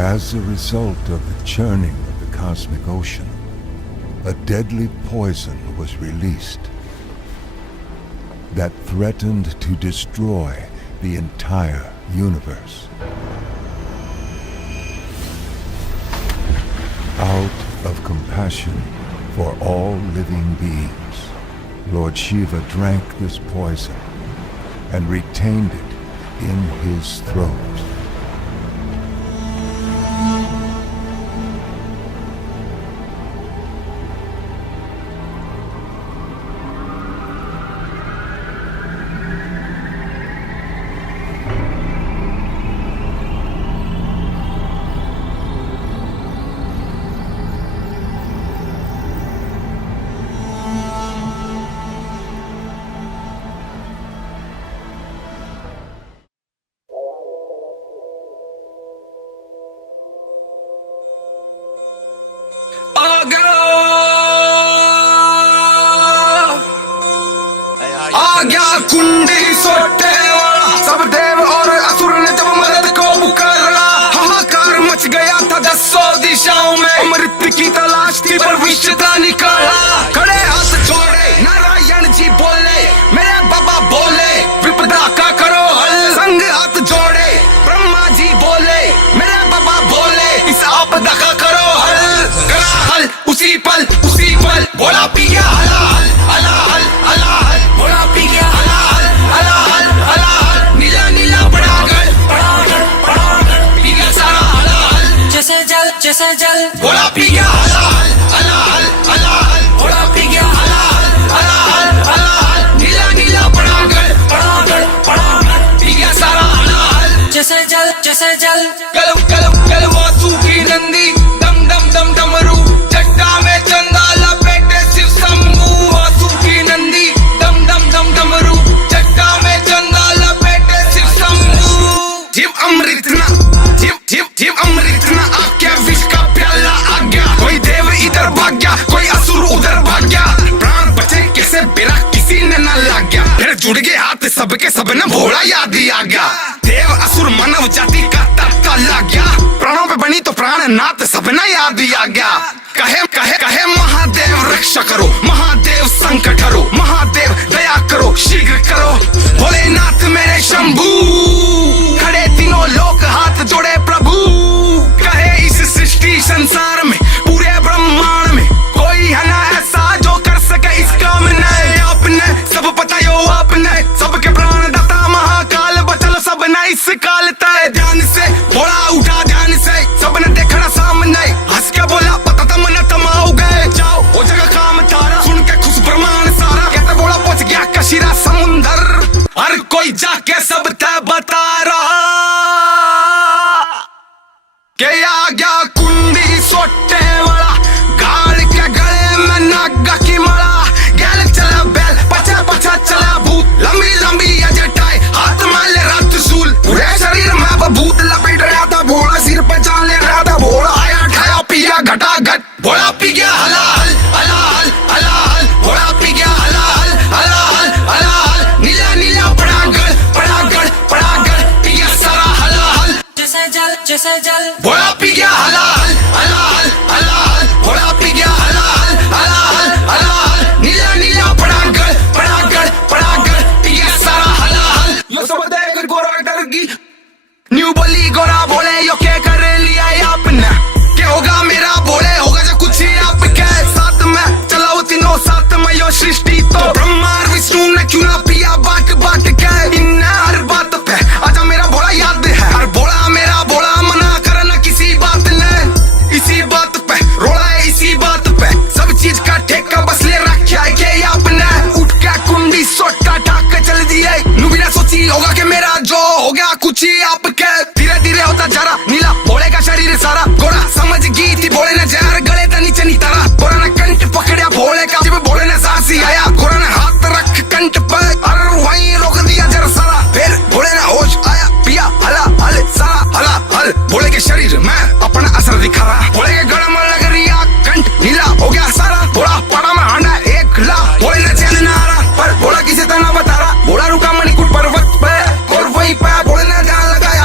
As a result of the churning of the cosmic ocean, a deadly poison was released that threatened to destroy the entire universe. Out of compassion for all living beings, Lord Shiva drank this poison and retained it in his throat. कुंडी सोटे वाला सब देव और असुर ने जब मदद को पुकारा, हाहाकार मच गया था दसों दिशाओं में। अमृत की तलाश थी पर विष था निकाला। खड़े हाथ जोड़े नारायण जी बोले, मेरे बाबा बोले विपदा का करो हल। संग हाथ जोड़े ब्रह्मा जी बोले, मेरे बाबा बोले इस आपदा का करो हल। करा हल उसी पल भोला पी गया हलाल हलाल हलाल। भोला पी गया हलाल हलाल हलाल। नीला नीला पड़ागड़ पी गया सारा हलाल। जैसे जल भोला पी गया हलाल हलाल हलाल। भोला पी गया हलाल हलाल हलाल। नीला नीला पड़ागड़ पी गया सारा हलाल। जैसे जल गल वासु की नंदी दम दम दम डमरू। जट्टा में चंदा लपेटे शिव शंभू। वासु की नंदी दम दम दम डमरू। जट्टा में चंदा लपेटे शिव शंभू। जीव अमृत ना आज्ञा विष का प्याला आ गया। कोई देव इधर भाग गया, कोई असुर उधर भाग गया। प्राण बचे कैसे बिना किसी ने न लाग गया। फिर जुड़ गए हाथ सबके सब न भोला याद ही आ गया। देव असुर मानव जाति का तत्का लग गया। प्राणों पे बनी तो प्राण नाथ सब न याद ही आ गया। कहे महादेव रक्षा करो, महादेव संकट हरो, महादेव दया करो शीघ्र करो। भोलेनाथ मेरे शंभू खड़े तीनों लोक हाथ जोड़े प्रभु। कहे इस सृष्टि संसार में पूरे ब्रह्मांड में कोई है ना ऐसा जो कर सके इस काम ने। आपने सब पता यो आपने सबके प्राण दाता महाकाल बचल सब न इस काल तय। ध्यान से भोला उठा ध्यान से सबने देखना सामने। हंस के बोला पता था मन तमाओ गए जाओ हो जगह काम तारा। सुन के खुश ब्रह्मांड सारा कहते बोला पहुंच गया कशीरा समुंदर। हर कोई जाके सब तय बता रहा के आ गया कुंडी सोटे वाला। गाल के गले में नागा की माला। गैल चला बैल पछा चला भूत। लंबी लंबी अजटाई हाथ में ले रहा त्रिशूल। पूरे शरीर में भूत लपेट रहा था भोला। सिर पे जान ले रहा था भोला। आया ठाया पिया घटा घट। भोला पी गया हलाल हलाल हलाल। भोला पी गया हलाल हलाल हलाल। नीला नीला पड़ागड़ पी गया सारा हलाल। जैसे जल भोला पी गया हलाल हलाल हलाल। भोला पी गया हलाल हलाल हलाल। नीला नीला पड़ागड़ पी गया सारा हलाल। यो सब देख गोरा डर गई न्यू बोली गोरा बोले यो क्या कर लिया आपने। क्या होगा मेरा बोले होगा जो कुछ ही आपके साथ में। चलाओ तीनों साथ में यो सृष्टि तो। ब्रह्मा विष्णु ने क्यों ना पिया बाट के इन हर बात पे आजा मेरा भोला याद है। हर भोला मेरा भोला मना करना किसी बात ने। इसी बात पे रोला है इसी बात पे सब चीज का ठेका बस ले रखा है के आपने। उठ के कुंडी सोटा ठाक के चल दिए। नुबिना सोची होगा कि मेरा जो हो गया कुछ ही आपके। धीरे धीरे होता जा रहा नीला भोले का शरीर सारा। गोरा समझ गई थी भोले ने जहर गले था नीचे नहीं तारा। गोरा ने कंठ पकड़ा भोले का जब भोले ने सांसी आया। गोरा ने हाथ रख कंठ पर और वहीं रोक दिया जरा सारा। फिर भोले ने होश आया पिया हला हल सारा हला हल। भोले के शरीर में अपना असर दिखा रहा। भोले के गला में लग रही कंठ नीला हो गया सारा। भोला पड़ा में हांडा 1 लाख। भोले ने चैन ना आ रहा पर भोला किसी तरह बता रहा। भोला रुका मणिकूट पर्वत पे और वहीं पे भोले ने ध्यान लगाया।